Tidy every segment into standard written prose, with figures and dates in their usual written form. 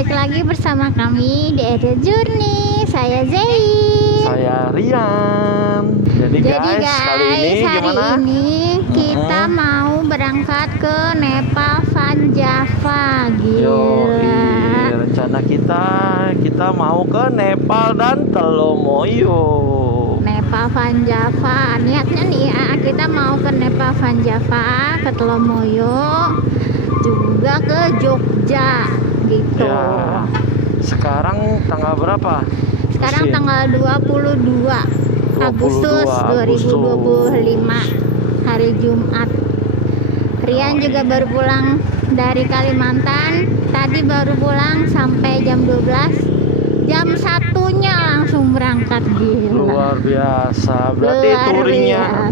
balik lagi bersama kami di Ede Journey. Saya Zei. Saya Rian. Jadi guys, kali ini kita mau berangkat ke Nepal Van Java. Gila. Rencana kita mau ke Nepal dan Telomoyo. Nepal Van Java. Niatnya nih ya, kita mau ke Nepal Van Java, ke Telomoyo, juga ke Jogja gitu. Ya. Sekarang tanggal berapa? Sekarang tanggal 22 Agustus 2025, hari Jumat. Rian juga baru pulang dari Kalimantan. Tadi baru pulang sampai jam 12. Jam satunya langsung berangkat. Gila. Luar biasa. Berarti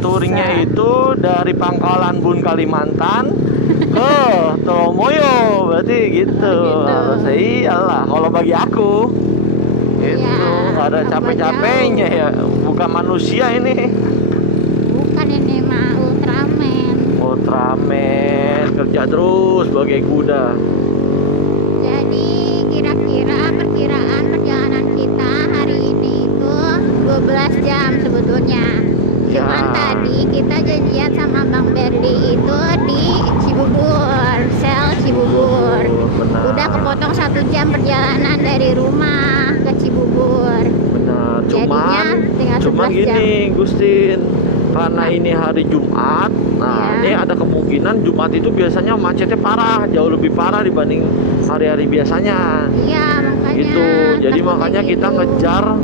touringnya itu dari Pangkalan Bun Kalimantan ke Telomoyo. Berarti gitu. Harusnya iyalah kalau bagi aku. Itu nggak ada capek-capeknya ya. Bukan manusia ini. Bukan, ini mah Ultraman kerja terus bagai kuda. Jadi kira-kira perkiraan perjalanan kita hari ini itu 12 jam sebetulnya. Cuman tadi kita janjian sama Bang Berdi itu di Cibubur, Sel Cibubur. Udah kepotong 1 jam perjalanan dari rumah ke Cibubur. Benar. Cuman gini, Gustin. Karena ini hari Jumat, ini ada kemungkinan Jumat itu biasanya macetnya parah, jauh lebih parah dibanding hari-hari biasanya. Iya, makanya. Gitu. Jadi makanya kita ngejar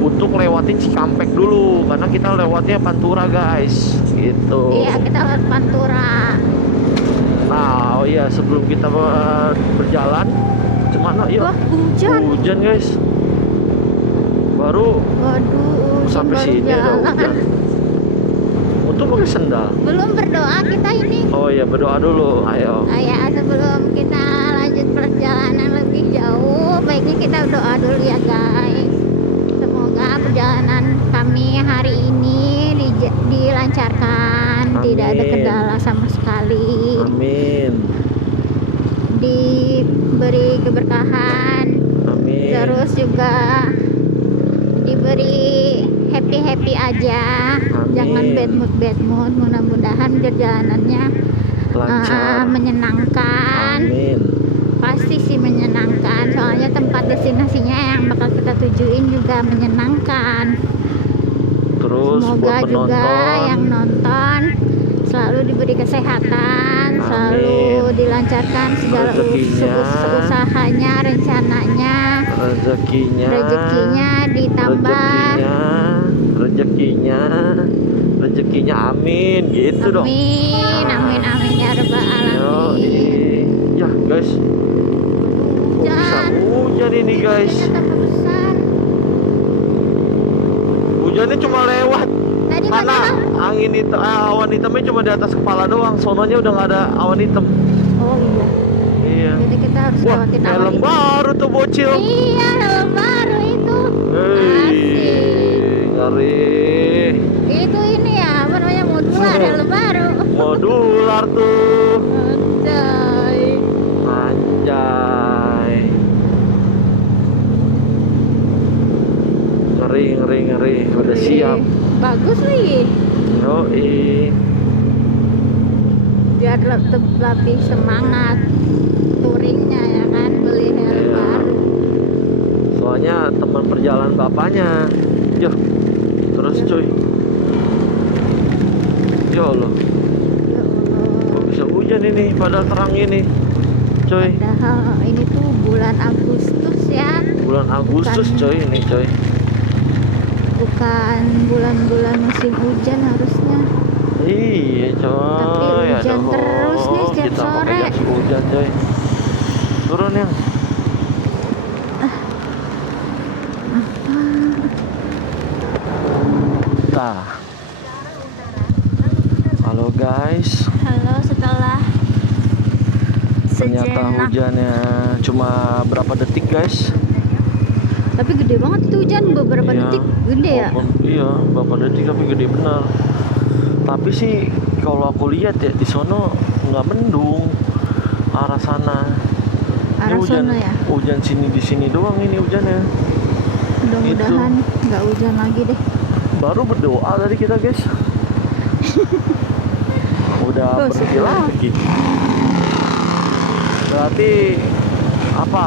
untuk lewatin Cikampek dulu, karena kita lewatnya Pantura, guys. Gitu. Iya, kita lewat Pantura. Nah, sebelum kita berjalan, cuman hujan, guys. Baru sampai sini ada hujan. Untuk pakai sendal. Belum berdoa kita ini. Oh iya, berdoa dulu. Ayo. Sebelum kita lanjut perjalanan lebih jauh, baiknya kita doa dulu ya guys. Semoga perjalanan kami hari ini dilancarkan. Amin. Tidak ada kendala sama sekali. Amin. Diberi keberkahan. Amin. Terus juga diberi happy aja. Amin. Jangan bad mood. Mudah-mudahan perjalanannya lancar, menyenangkan. Amin. Pasti sih menyenangkan, soalnya tempat destinasinya yang bakal kita tujuin juga menyenangkan. Terus semoga buat juga yang nonton selalu diberi kesehatan. Amin. Selalu dilancarkan segala usahanya, rencananya, rezekinya ditambah, rezekinya amin gitu dong. Amin ya rabbal alamin. Ya guys, bisa hujan ini guys. Hujannya cuma lewat. Mana angin itu, awan hitamnya cuma di atas kepala doang. Sononya udah nggak ada awan hitam. Oh iya. Jadi kita harus lewatin awan helm hitam. Baru tuh bocil. Iya, helm baru itu. Ngeri. Itu ini ya, apa namanya, modular, helm baru. Modular tuh. Anjay. Ngeri. Udah siap. Bagus nih. Yoi. Biar lebih semangat touringnya ya kan, beli helm baru. Soalnya teman perjalanan bapaknya. Terus cuy. Ya Allah. Kok bisa hujan ini padahal terang ini, coy. Padahal ini tuh bulan Agustus ya. Bulan Agustus coy, ini coy. Bukan bulan-bulan musim hujan harusnya. Iya coy. Tapi hujan terus nih setiap sore. Kita hujan coy. Turun yang. Halo guys. Halo, setelah ternyata hujannya cuma berapa detik guys. Tapi gede banget itu hujan, beberapa detik gede ya. Iya, beberapa detik tapi gede benar. Tapi sih kalau aku lihat ya di sono nggak mendung arah sana. Ini arah hujan, sono ya. hujan sini di sini doang ini hujannya. Mudah-mudahan nggak hujan lagi deh. Baru berdoa tadi kita guys. Udah Oh, berhenti syukur. lagi. Berarti apa?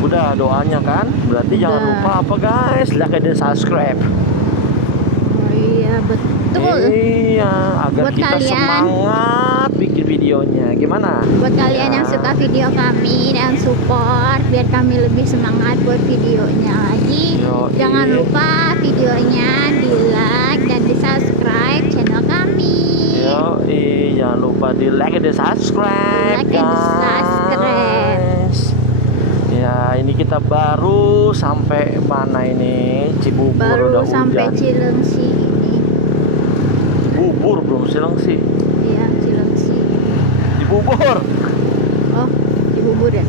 Udah doanya kan? Berarti Udah. jangan lupa apa guys, like dan subscribe. Oh iya betul. Iya, agar Buat kita kalian. semangat bikin videonya. Gimana? Buat kalian Ya. yang suka video kami dan support biar kami lebih semangat buat videonya lagi. Yoi. Jangan lupa videonya di like dan di subscribe channel kami. Yo, jangan lupa di like dan subscribe, Like and subscribe. guys. Ya, ini kita baru sampai mana ini? Cibubur Baru udah sampai hujan. Cilengsi ini. Bubur belum silang sih. Iya, Cilengsi. Di Bubur. Oh, Cibubur ya.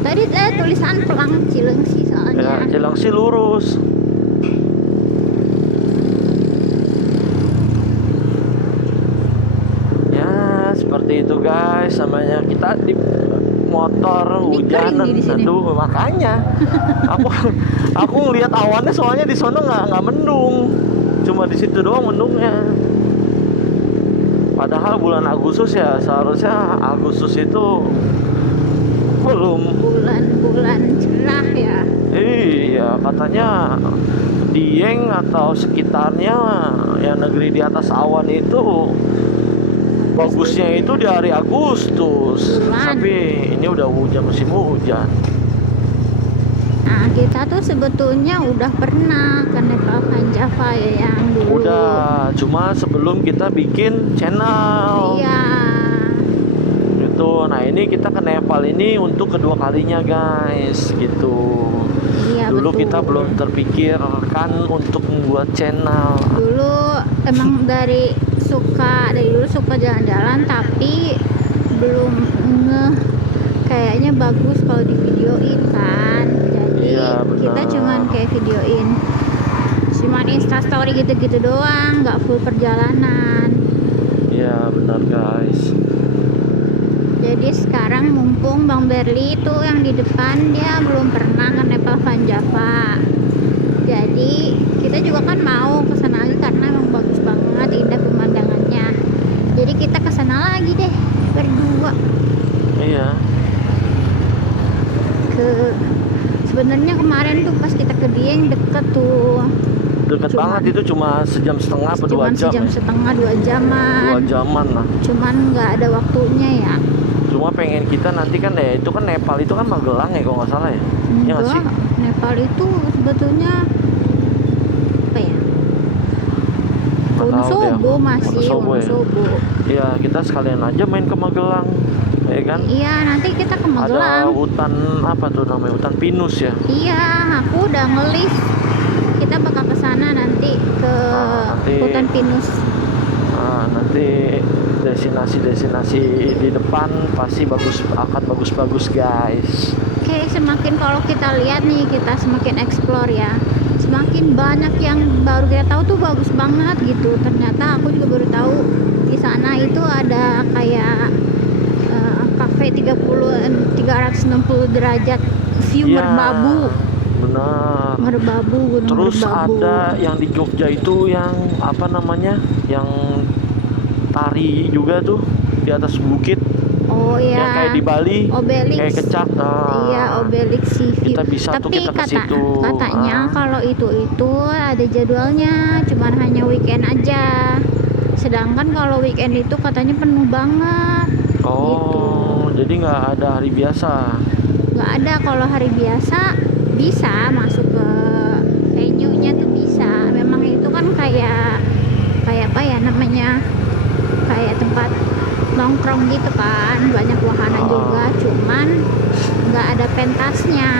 Tadi tulisan pelang Cilengsi Ya, soalnya. Cilengsi lurus. Ya, seperti itu guys. Namanya kita di motor Ini kering hujanan. nih di sini. Aduh, makanya aku ngelihat awannya soalnya di sono nggak mendung. Cuma di situ doang mendungnya. Padahal bulan Agustus ya, seharusnya Agustus itu belum. Bulan-bulan cerah ya. Iya, katanya Dieng atau sekitarnya ya negeri di atas awan itu bagusnya itu di hari Agustus. Bulan. Tapi ini udah hujan, musim hujan. Nah, kita tuh sebetulnya udah pernah ke Nepal Van Java ya yang dulu. Udah, cuma sebelum kita bikin channel. Iya. Gitu. Nah, ini kita ke Nepal ini untuk kedua kalinya, guys. Gitu. Iya, Dulu betul. kita belum terpikirkan untuk membuat channel. Dulu emang dari dulu suka jalan-jalan tapi belum ngeh kayaknya bagus kalau di videoin kan. Jadi Iya, kita benar. cuman kayak videoin cuman instastory gitu-gitu doang, nggak full perjalanan. Iya, benar, guys. Jadi sekarang mumpung Bang Berli itu yang di depan dia belum pernah ke Nepal Van Java. Jadi kita juga kan mau ke sana lagi karena emang bagus banget, indah pemandangannya. Jadi kita ke sana lagi deh berdua. Iya. Sebenarnya kemarin tuh pas kita ke Dieng deket tuh. Deket Cuman- banget itu, cuma sejam setengah atau 2 Cuman jam. sejam Ya? setengah 2 jaman. 2 jaman lah. Cuman nggak ada waktunya ya. Cuma pengen kita nanti kan ya, itu kan Nepal itu kan Magelang ya kalau nggak salah ya. Iya nggak sih? Enggak, Nepal itu sebetulnya apa ya? Nggak tahu deh Wonosobo aku. masih Wonosobo ya. Wonosobo. Iya, kita sekalian aja main ke Magelang, ya kan? Iya, nanti kita ke Ada Magelang. hutan apa tuh namanya? Hutan pinus ya. Iya, aku udah ngelis. Kita bakal ke sana nanti ke nanti- hutan pinus. Nah, nanti destinasi-destinasi di depan pasti akan bagus-bagus, guys. Oke, semakin kalau kita lihat nih, kita semakin explore ya. Semakin banyak yang baru kita tahu tuh bagus banget gitu. Ternyata aku juga baru tahu di sana itu ada kayak cafe 360 derajat view Iya, merbabu. benar. Merbabu, gunung Terus merbabu. ada yang di Jogja itu yang apa namanya? Yang tari juga tuh di atas bukit. Oh Yang iya. kayak di Bali. Obelix. Kayak kecak. Nah, Iya, Obelix Sea View. kita bisa tuh Tapi kita ke situ. katanya Ah. kalau itu ada jadwalnya, cuman hanya weekend aja. Sedangkan kalau weekend itu katanya penuh banget. Oh, jadi nggak ada hari biasa. Nggak ada, kalau hari biasa bisa masuk ke venue-nya tuh bisa. Memang itu kan kayak apa ya namanya? Kayak tempat nongkrong gitu kan, banyak wahana Ah. juga, cuman nggak ada pentasnya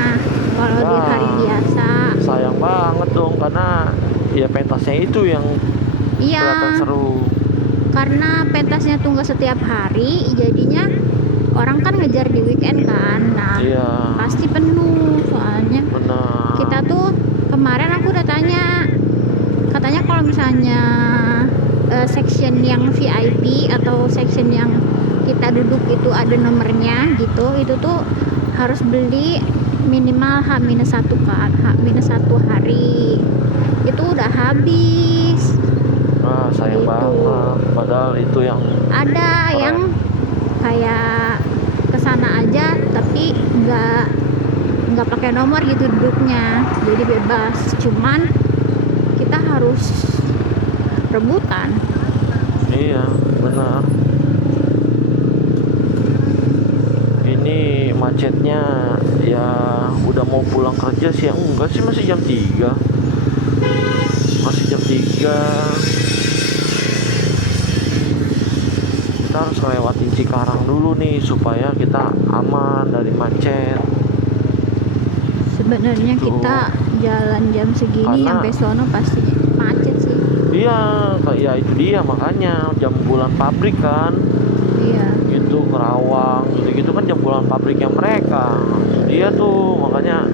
kalau di Wah. hari biasa. Sayang banget dong, karena ya pentasnya itu yang kelihatan Iya, seru. karena pentasnya tuh nggak setiap hari, jadinya orang kan ngejar di weekend kan. Nah, Iya, pasti penuh soalnya. benar. Kita tuh kemarin aku udah tanya, katanya kalau misalnya section yang VIP atau section yang kita duduk itu ada nomornya gitu, itu tuh harus beli minimal H-1 kan, H-1 hari itu udah habis. Wah, sayang Gitu. banget. Padahal itu yang Ada keren. yang kayak kesana aja tapi nggak pakai nomor gitu duduknya, jadi bebas, cuman kita harus rebutan. Iya, benar. Ini macetnya ya udah mau pulang kerja sih, enggak sih, masih jam 3. Masih jam 3. Kita harus ngelewatin Cikarang dulu nih supaya kita aman dari macet. Sebenarnya Gitu. kita jalan jam segini Karena- sampai sono pasti macet sih. Iya, ya itu dia makanya jam bulan pabrik kan. Iya. Gitu, Kerawang gitu-gitu kan jam bulan pabriknya mereka. Dia tuh makanya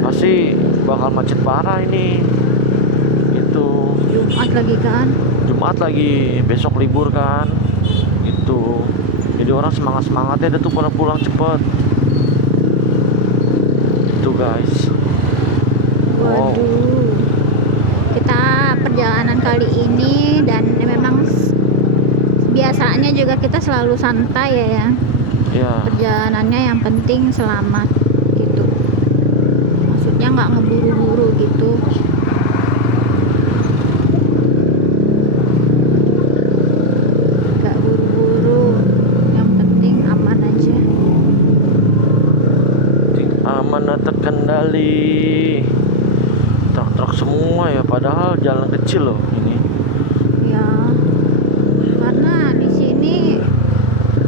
pasti bakal macet parah ini. Gitu. Jumat lagi kan. Jumat lagi, besok libur kan. Gitu. Jadi orang semangatnya ada tuh pada pulang cepet. Itu guys. Wow. Waduh. Kita perjalanan kali ini dan memang biasanya juga kita selalu santai ya. Ya, Perjalanannya yang penting selamat gitu. Maksudnya nggak ngeburu-buru gitu. Nggak buru-buru. Yang penting aman aja. aman dan terkendali. Truk-truk semua ya, padahal jalan kecil loh ini. Ya. Karena di sini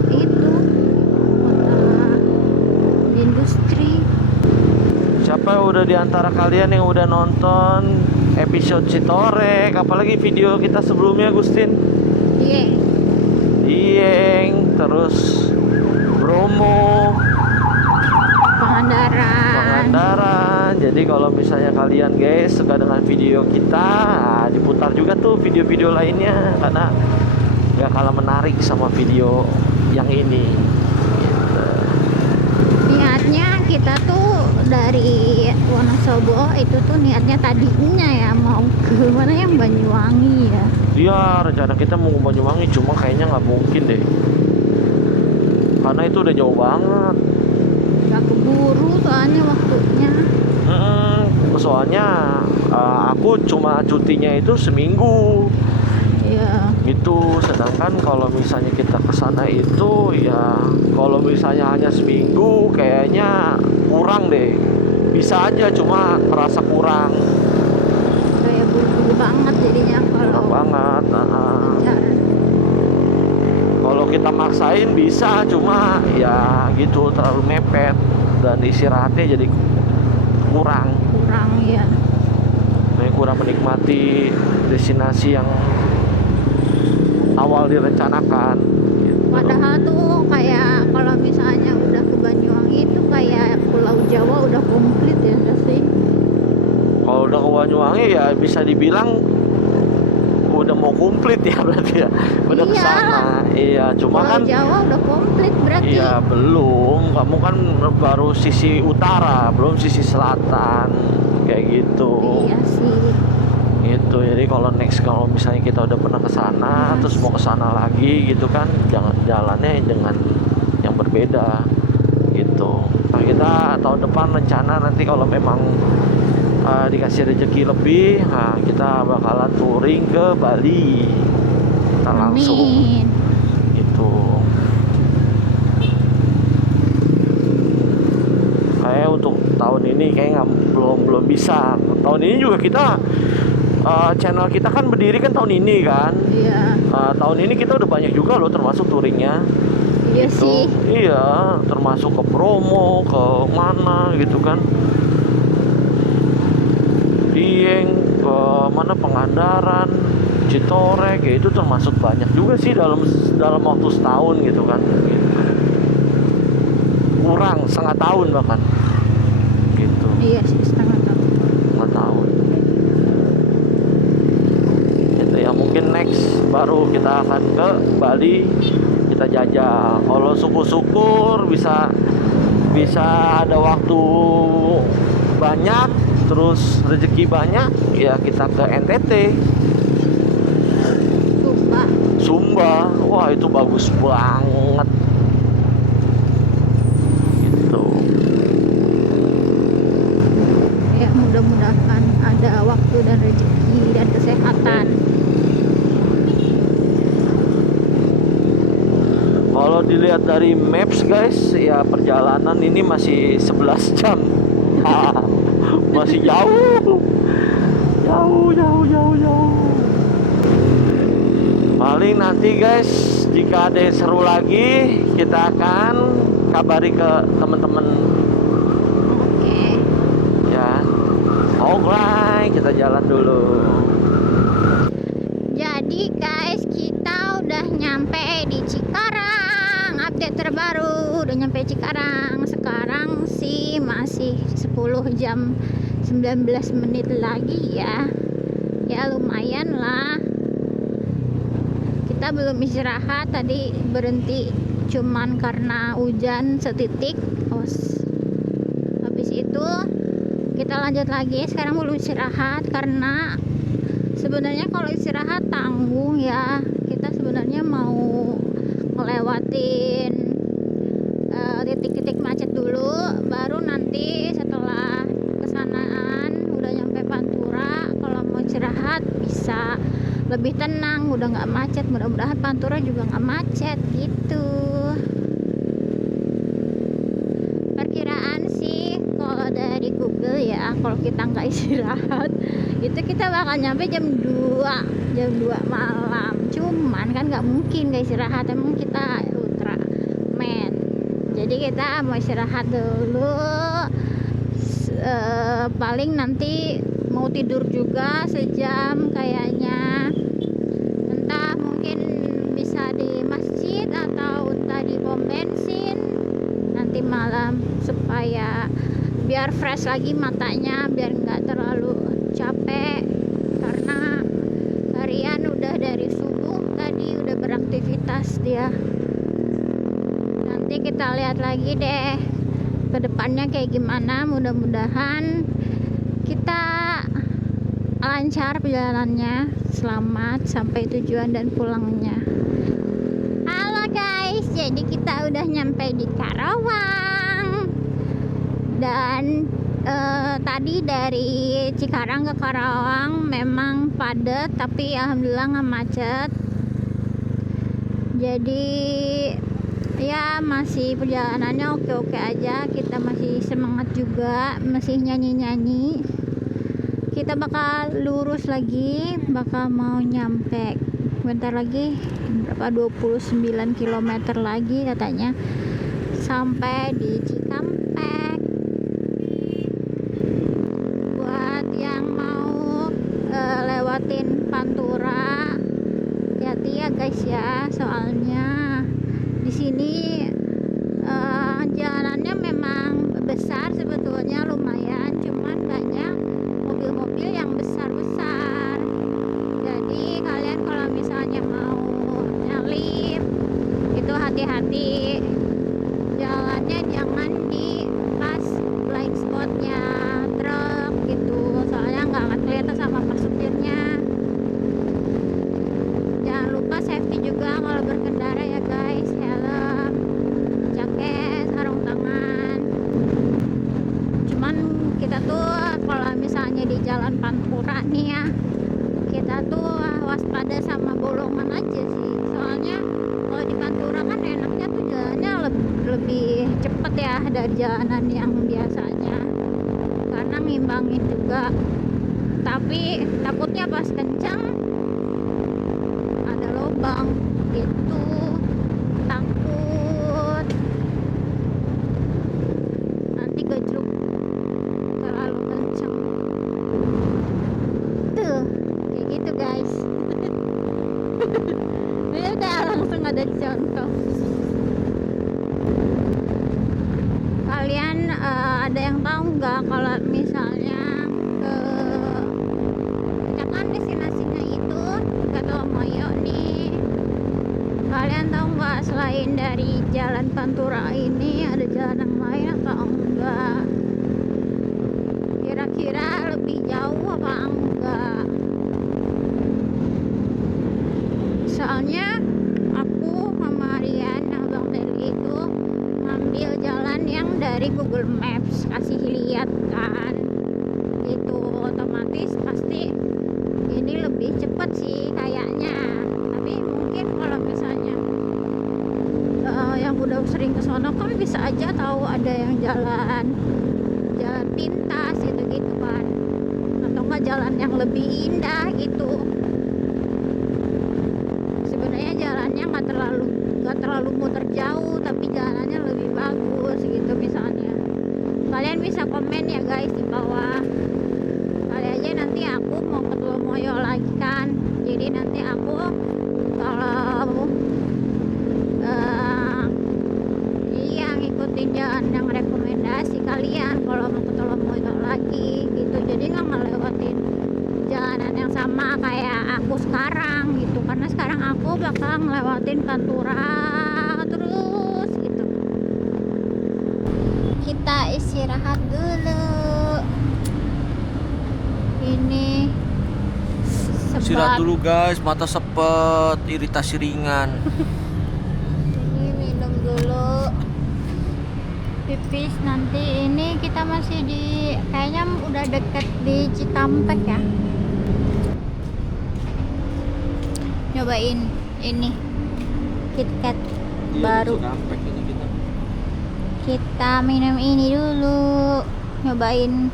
itu kota industri. Siapa udah diantara kalian yang udah nonton episode Citorek, apalagi video kita sebelumnya, Gustin? Iya. Dieng, terus Bromo, Pangandaran. Jadi kalau misalnya kalian guys suka dengan video kita, diputar juga tuh video-video lainnya karena gak kalah menarik sama video yang ini. Niatnya kita tuh dari Wonosobo itu tuh niatnya tadinya ya mau ke mana yang Banyuwangi ya. Iya, rencana kita mau ke Banyuwangi, cuma kayaknya nggak mungkin deh. Karena itu udah jauh banget. Gak keburu soalnya waktunya. Soalnya aku cuma cutinya itu seminggu. Iya. Gitu, sedangkan kalau misalnya kita ke sana itu ya kalau misalnya hanya seminggu kayaknya kurang deh. Bisa aja cuma terasa kurang. Kayak buru-buru banget jadinya Kurang kalau banget. jalan. Kalau kita maksain bisa, cuma ya gitu terlalu mepet dan istirahatnya jadi kurang. Kurang ya. Kurang menikmati destinasi yang awal direncanakan. Gitu. Padahal tuh kayak kalau misalnya udah ke Banyuwangi itu kayak Pulau Jawa udah komplit ya nggak sih? Kalau udah ke Banyuwangi ya bisa dibilang udah mau komplit ya berarti ya. Udah Iya. kesana. Iya, cuma Pulau kan Jawa udah komplit berarti. iya belum. Kamu kan baru sisi utara, belum sisi selatan. Kayak gitu. Iya sih. Gitu. Jadi kalau next kalau misalnya kita udah pernah ke sana terus mau ke sana lagi gitu kan, jangan jalannya dengan yang berbeda gitu. Nah, kita tahun depan rencana nanti kalau memang dikasih rezeki lebih, nah kita bakalan touring ke Bali. Kita langsung Amin. gitu. Kayak untuk tahun ini kayak belum bisa. Tahun ini juga kita channel kita kan berdiri kan tahun ini kan. Iya. Tahun ini kita udah banyak juga loh termasuk touringnya. Iya Gitu. sih. Iya, termasuk ke Bromo, ke mana gitu kan. Dieng, ke mana Pangandaran, Citorek, ya itu termasuk banyak juga sih dalam waktu setahun gitu kan. Gitu. Kurang setengah tahun bahkan. Gitu. Iya sih setengah tahun. Setengah tahun. Itu ya mungkin next baru kita akan ke Bali, kita jajal. Kalau syukur-syukur bisa bisa ada waktu banyak, terus rezeki banyak, ya kita ke NTT, Sumba. Sumba. Wah, itu bagus banget gitu. Ya mudah-mudahan ada waktu dan rezeki dan kesehatan. Kalau dilihat dari maps guys, ya perjalanan ini masih 11 jam. Masih jauh. Jauh. Paling nanti guys, jika ada yang seru lagi, kita akan kabari ke teman-teman Oke. ya. Alright, kita jalan dulu. Jadi guys, kita udah nyampe di Cikarang. Update terbaru, udah nyampe Cikarang. Sekarang sih masih 10 jam 19 menit lagi ya. Ya lumayan lah. Kita belum istirahat, tadi berhenti cuman karena hujan setitik. Habis itu kita lanjut lagi. Sekarang belum istirahat karena sebenarnya kalau istirahat tanggung ya. Kita sebenarnya mau ngelewatin titik-titik macet dulu, baru nanti setelah kesanaan udah nyampe Pantura, kalau mau istirahat bisa lebih tenang, udah nggak macet. Mudah-mudahan Pantura juga nggak macet gitu. Perkiraan sih kalau dari Google ya, kalau kita nggak istirahat itu kita bakal nyampe jam 2 malam. Cuman kan nggak mungkin nggak istirahat, emang kita Ultraman. Jadi kita mau istirahat dulu. Paling nanti mau tidur juga sejam kayaknya, entah mungkin bisa di masjid atau entah di pom bensin nanti malam, supaya biar fresh lagi matanya, biar nggak terlalu capek, karena harian udah dari subuh tadi udah beraktivitas dia. Nanti kita lihat lagi deh ke depannya kayak gimana. Mudah-mudahan kita lancar perjalanannya, selamat sampai tujuan dan pulangnya. Halo guys, jadi kita udah nyampe di Karawang. Dan tadi dari Cikarang ke Karawang memang padat, tapi alhamdulillah nggak macet. Jadi ya masih perjalanannya oke-oke aja. Kita masih semangat juga, masih nyanyi-nyanyi. Kita bakal lurus lagi, bakal mau nyampe bentar lagi, berapa, 29 km lagi katanya sampai di Cikampek. Buat yang mau lewatin Pantura, hati-hati ya guys ya, soalnya di sini jalanannya memang besar sebetulnya, lumayan, cuman banyak mobil-mobil yang besar-besar. Jadi kalian kalau misalnya mau nyalip itu hati-hati, jalannya jangan di pas blind spotnya truk gitu, soalnya nggak akan kelihatan sama pas supirnya. Jangan lupa safety juga kalau berkendara ya guys, helm, jaket, sarung tangan. Cuman kita tuh kalau misalnya di jalan Pantura nih ya, kita tuh waspada sama bolongan aja sih. Soalnya kalau di Pantura kan enaknya tuh jalannya lebih cepet ya dari jalanan yang biasanya, karena ngimbangin juga. Tapi takutnya pas kencang ada lubang gitu, takut nanti gejruk terlalu kencang tuh, kayak gitu guys. Ini udah langsung ada contoh. Kalian ada yang tahu nggak kalau misalnya ke misalkan destinasinya itu ke Tomoyo nih, kalian tahu nggak selain dari jalan Pantura ini ada jalan yang lain Google Maps kasih lihat kan, itu otomatis pasti ini lebih cepat sih kayaknya. Tapi mungkin kalau misalnya yang udah sering ke sono kan bisa aja tahu ada yang jalan pintas gitu kan, atau enggak jalan yang lebih indah gitu. Sebenarnya jalannya nggak terlalu muter jauh, tapi jalannya lebih bagus gitu. Misalnya kalian bisa komen ya guys di bawah, kali aja nanti aku mau ke Tulomoyo lagi kan, jadi nanti aku kalau iya ngikutin jalan yang rekomendasi kalian kalau mau ke Tulomoyo lagi gitu, jadi nggak ngelewatin jalanan yang sama kayak aku sekarang gitu, karena sekarang aku bakal ngelewatin Pantura terus gitu. Kita istirahat dulu, ini Istirahat dulu guys, mata sepet, iritasi ringan. ini minum dulu pipis. Nanti ini kita masih di, kayaknya udah deket di Cikampek ya. Nyobain ini KitKat baru. Kita minum ini dulu, nyobain.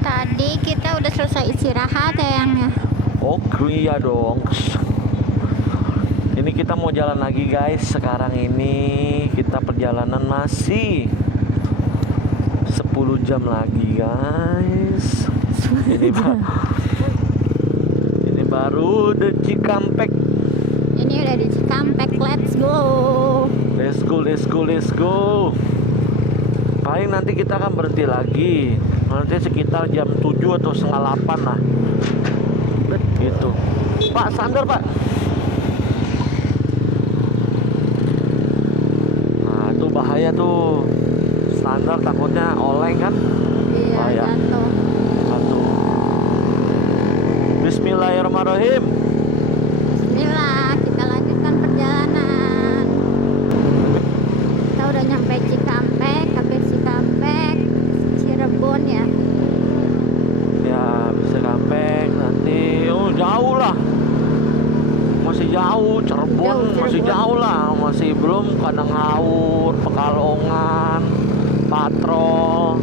Tadi kita udah selesai istirahat sayangnya. Oh iya dong. Ini kita mau jalan lagi guys. Sekarang ini kita perjalanan masih 10 jam lagi guys. Ini baru di Cikampek. Ini udah di Cikampek, let's go. Let's go. Paling nanti kita akan berhenti lagi. Nanti sekitar jam 7 atau setengah 8 lah. Gitu. Pak, sandar Pak. Nah, itu bahaya tuh. Standar takutnya oleng kan? Iya, Bahaya. jatuh. Satu. Bismillahirrahmanirrahim. Bismillah, kita lanjutkan perjalanan. Kita udah nyampe Cikampek, habis Cikampek Cirebon ya. Ya, bisa Cikampek nanti. Oh, jauh lah. Masih jauh, Cirebon masih jauh lah, masih belum Kadang Haur, Pekalongan, Patrol.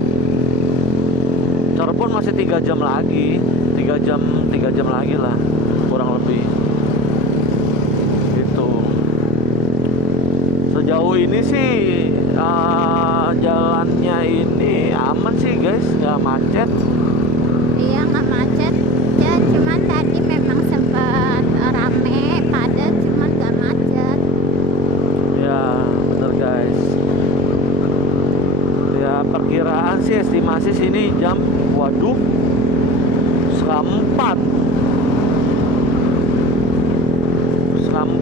Cirebon masih 3 jam lagi, 3 jam lagi lah, kurang lebih. Gitu. Sejauh ini sih jalannya ini aman sih guys, nggak macet. Iya, nggak macet ya, cuman tadi memang sempat rame padat, cuman nggak macet. Ya bener guys. Ya perkiraan sih estimasi sini jam, waduh, setengah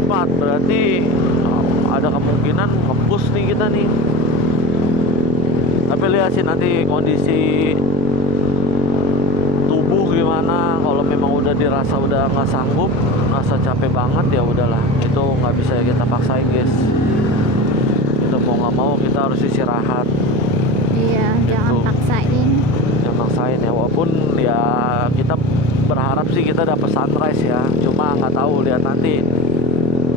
4 berarti ada kemungkinan ngebus nih kita nih. Tapi lihat sih nanti kondisi tubuh gimana. Kalau memang udah dirasa udah nggak sanggup, rasa capek banget, ya udahlah, itu nggak bisa kita paksain guys. Kita mau nggak mau kita harus istirahat. Iya, jangan Gitu. paksain. Jangan maksain ya, walaupun ya kita berharap sih kita dapat sunrise ya, cuma nggak tahu, lihat nanti.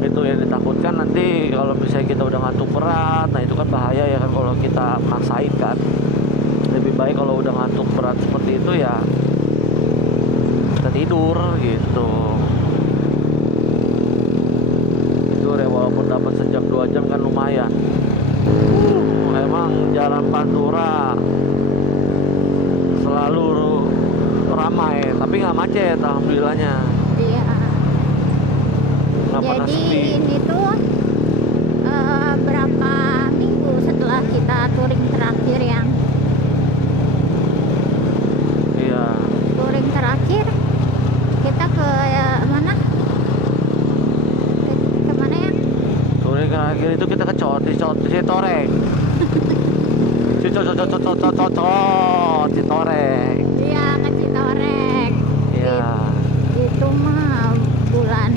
Itu yang ditakutkan nanti kalau misalnya kita udah ngantuk berat, nah itu kan bahaya ya kan kalau kita maksain kan. Lebih baik kalau udah ngantuk berat seperti itu ya kita tidur gitu. Tidur ya, walaupun dapat sejam 2 jam kan lumayan. Memang jalan Pantura selalu ramai tapi nggak macet alhamdulillahnya. Iya. Nggak pernah Jadi sepi. ini tuh berapa minggu setelah kita touring terakhir yang Iya. touring terakhir kita ke mana? Ke mana ya? Touring terakhir itu kita ke Citoreng. Citoreng. Iya, ke Citoreng. Iya. Itu mah bulan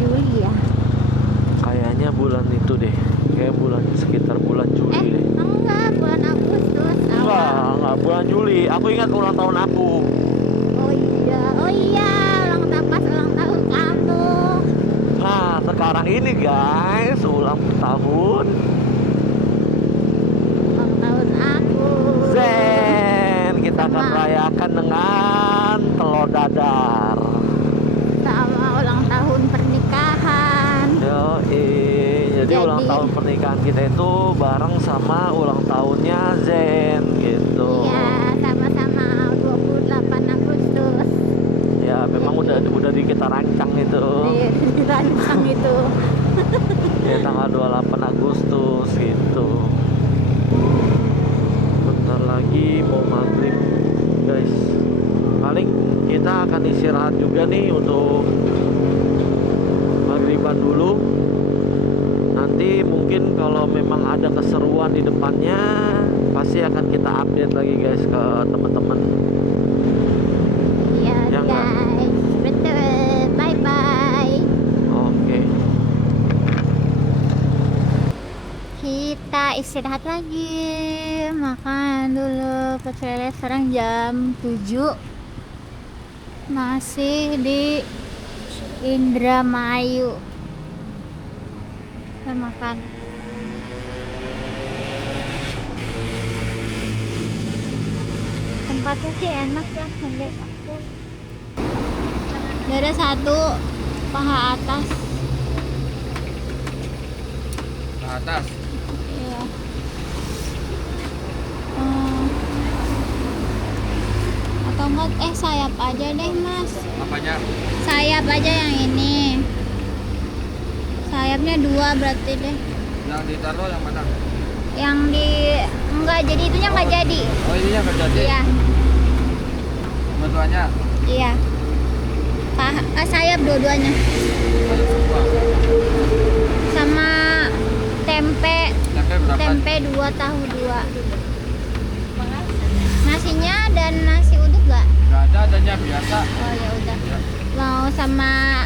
Juli ya. Kayaknya bulan itu deh. kayak sekitar bulan Juli deh. Enggak, bulan Agustus. Enggak bulan Juli. Aku ingat ulang tahun aku. Oh iya, pas ulang tahun kamu. Nah, sekarang ini guys, ulang tahun aku. Zen. Kita akan rayakan dengan telur dadar. Sama ulang tahun pernikahan. Jadi ulang tahun pernikahan kita itu bareng sama ulang tahunnya Zen gitu. Iya, sama-sama 28 Agustus. Ya, memang udah kita rancang itu. Iya, dirancang itu. Ya, tanggal 28 Agustus gitu. Bentar lagi mau maghrib guys. Paling kita akan istirahat juga nih untuk maghriban dulu. Nanti mungkin kalau memang ada keseruan di depannya pasti akan kita update lagi guys ke teman-teman. Iya Ya nggak? guys, betul. Bye bye. Oke. Kita istirahat lagi, makan dulu pecel lele. Sekarang jam 7, masih di Indramayu. Kita makan. Tempatnya sih enak ya, menurut aku. Ada satu paha atas. Atas. Iya. Atau enggak sayap aja deh mas. Apanya? Sayap aja yang ini. Sayapnya 2 berarti deh. Yang ditaruh yang mana? Yang di enggak jadi, itunya enggak jadi. Oh, ininya nggak jadi. Iya. Dua-duanya. Iya. Sayap dua-duanya. Sama tempe. Tempe berapa? Tempe 2, tahu 2. Nasinya dan nasi uduk gak? Nggak adanya biasa. Oh ya udah. Mau sama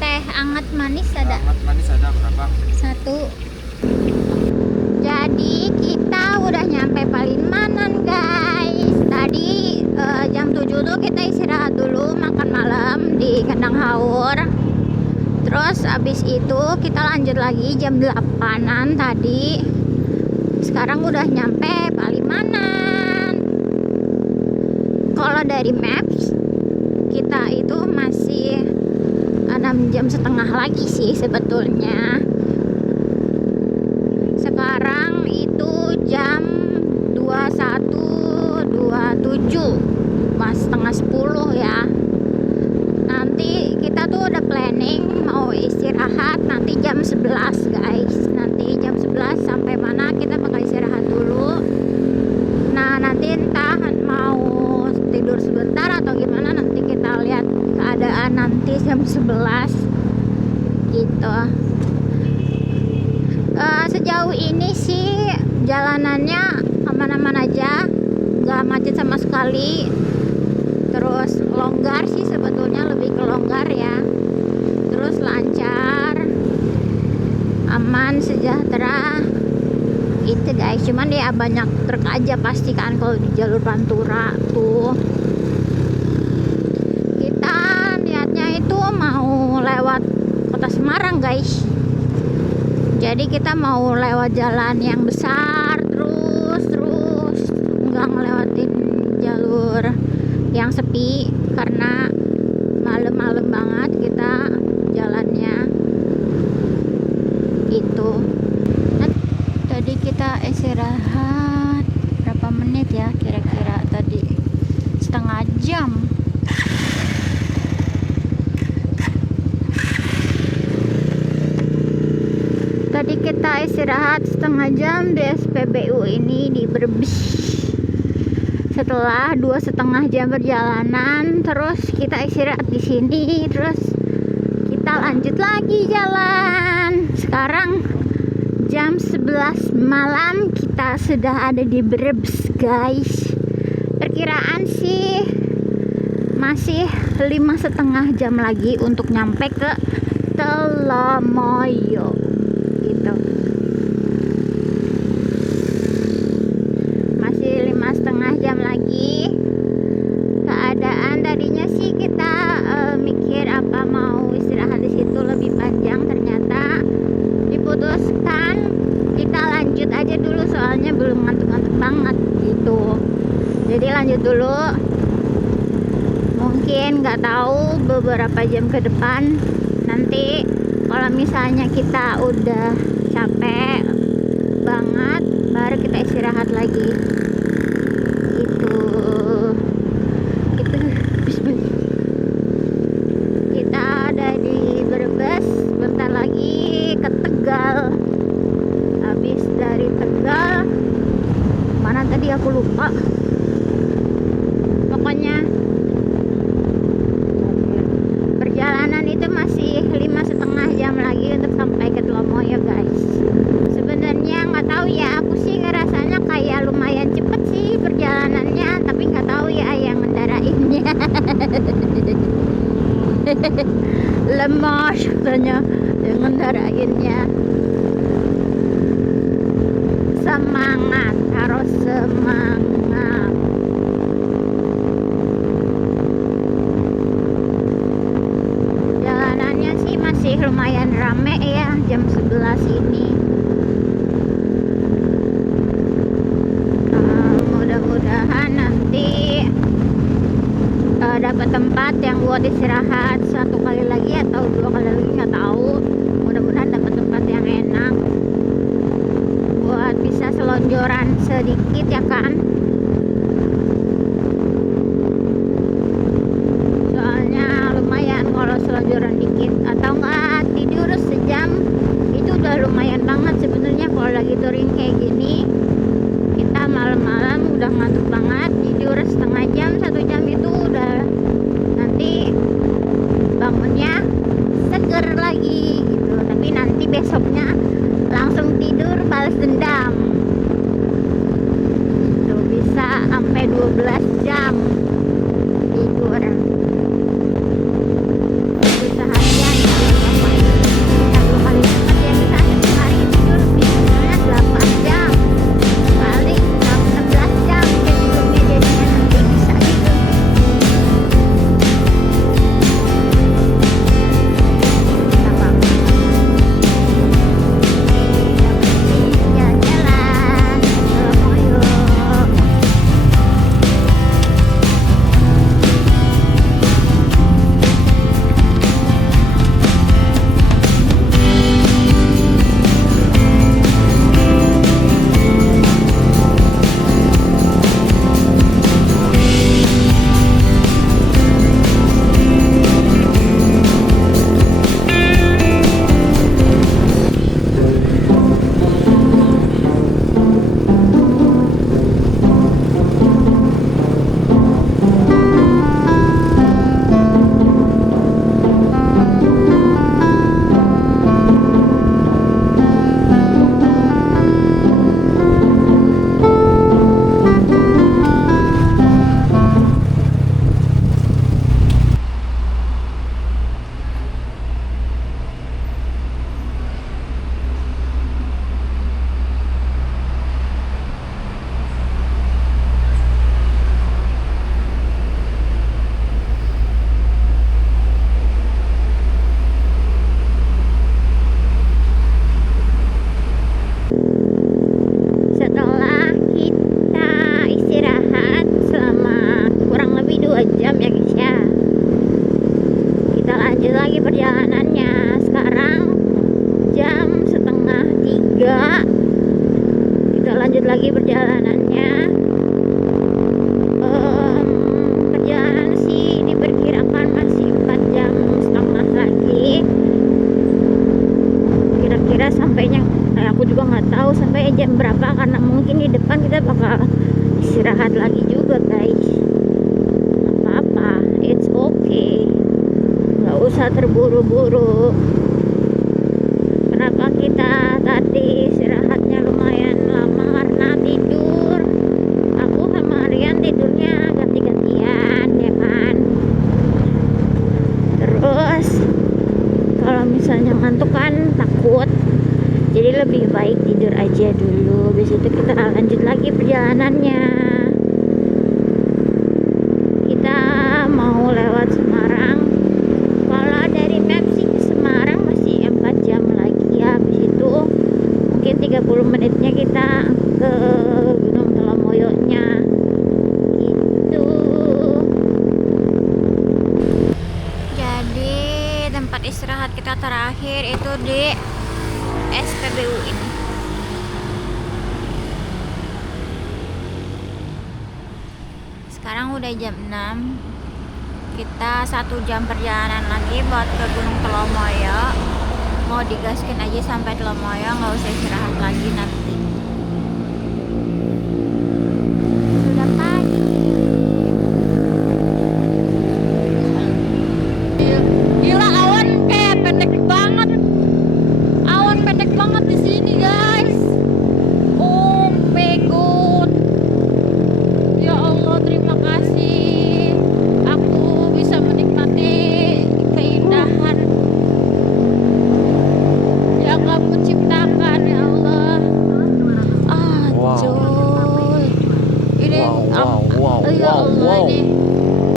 teh anget manis ada? Amat manis ada berapa? 1. Jadi kita udah nyampe Palimanan guys. Tadi jam 7 tuh kita istirahat dulu, makan malam di kandang haur. Terus abis itu kita lanjut lagi jam 8-an tadi. Sekarang udah nyampe Palimanan. Kalau dari maps kita itu masih 6,5 jam lagi sih sebetulnya. Sekarang itu jam 21.27, pas setengah 10 ya. Nanti kita tuh udah planning mau istirahat nanti jam 11 guys. Nanti jam 11 sampai mana kita bakal istirahat dulu. Nah nanti entah mau tidur sebentar atau gimana, nanti kita lihat keadaan nanti jam 11 gitu. Sejauh ini sih jalanannya aman-aman aja, nggak macet sama sekali. Terus longgar sih sebetulnya, lebih ke longgar ya. Terus lancar, aman, sejahtera itu guys. Cuman ya banyak truk aja pasti kan kalau di jalur Pantura tuh. Kita niatnya itu mau lewat kota Semarang guys. Jadi kita mau lewat jalan yang besar terus nggak ngelewatin jalur yang sepi karena malam-malam banget kita jalannya itu. Tadi kita istirahat berapa menit ya kira-kira tadi? Setengah jam. Tadi kita istirahat setengah jam di SPBU ini di Brebes. Setelah 2,5 jam perjalanan, terus kita istirahat di sini, terus kita lanjut lagi jalan. Sekarang jam 11 malam kita sudah ada di Brebes guys. Perkiraan sih masih 5,5 jam lagi untuk nyampe ke Telomoyo gitu. belum ngantuk-ngantuk banget gitu. Jadi lanjut dulu. Mungkin nggak tahu beberapa jam ke depan nanti kalau misalnya kita udah capek banget baru kita istirahat lagi gitu. Kita ada di Brebes, bentar lagi ke Tegal. Habis dari Tegal mana tadi aku lupa, pokoknya perjalanan itu masih 5,5 jam lagi untuk sampai ke Telomoyo guys. Sebenarnya nggak tahu ya, aku sih ngerasanya kayak lumayan cepet sih perjalanannya, tapi nggak tahu ya yang ngendarainnya. Lemas katanya yang ngendarainnya. Semangat, harus semangat. Jalanannya sih masih lumayan rame ya jam 11 ini. Mudah-mudahan nanti dapat tempat yang buat istirahat 1 kali lagi atau 2 kali lagi, nggak tahu. Mudah-mudahan dapat tempat yang enak buat bisa selonjoran sedikit ya kan. Soalnya lumayan kalau selonjoran dikit atau enggak tidur sejam itu udah lumayan banget sebenarnya. Kalau lagi touring kayak gini kita malam-malam udah ngantuk banget, tidur setengah jam 1 jam itu udah nanti bangunnya seger lagi gitu. Tapi nanti besoknya langsung tidur balas dendam tuh, bisa sampai 12 jam tidur. Seharian satu kali lipat ya, kita sehari tidur biasanya 8 jam paling 16 jam tidurnya, jadinya nanti bisa gitu. Jalan-jalan ke Moyo. Setelah kita istirahat selama kurang lebih 2 jam ya guys ya, kita lanjut lagi perjalanannya. Sekarang jam 2:30, kita lanjut lagi perjalanannya. Perjalanan sih diperkirakan masih 4,5 jam lagi. Kira-kira sampainya aku juga nggak tahu sampai jam berapa, karena mungkin di depan kita bakal istirahat lagi juga guys. Nggak apa-apa, it's okay, nggak usah terburu-buru. Kenapa kita tadi istirahatnya lumayan lama? Karena tidur, aku sama Rian tidurnya ganti-gantian ya kan. Terus kalau misalnya ngantuk kan takut, jadi lebih baik tidur aja dulu. Habis itu kita lanjut lagi perjalanannya. Kita mau lewat Semarang. Kalau dari map sih ke Semarang masih 4 jam lagi ya. Habis itu mungkin 30 menitnya kita ke terakhir itu di SPBU ini. Sekarang udah jam 6. Kita 1 jam perjalanan lagi buat ke Gunung Telomoyo. Mau digaskin aja sampai Telomoyo, nggak usah istirahat lagi nanti.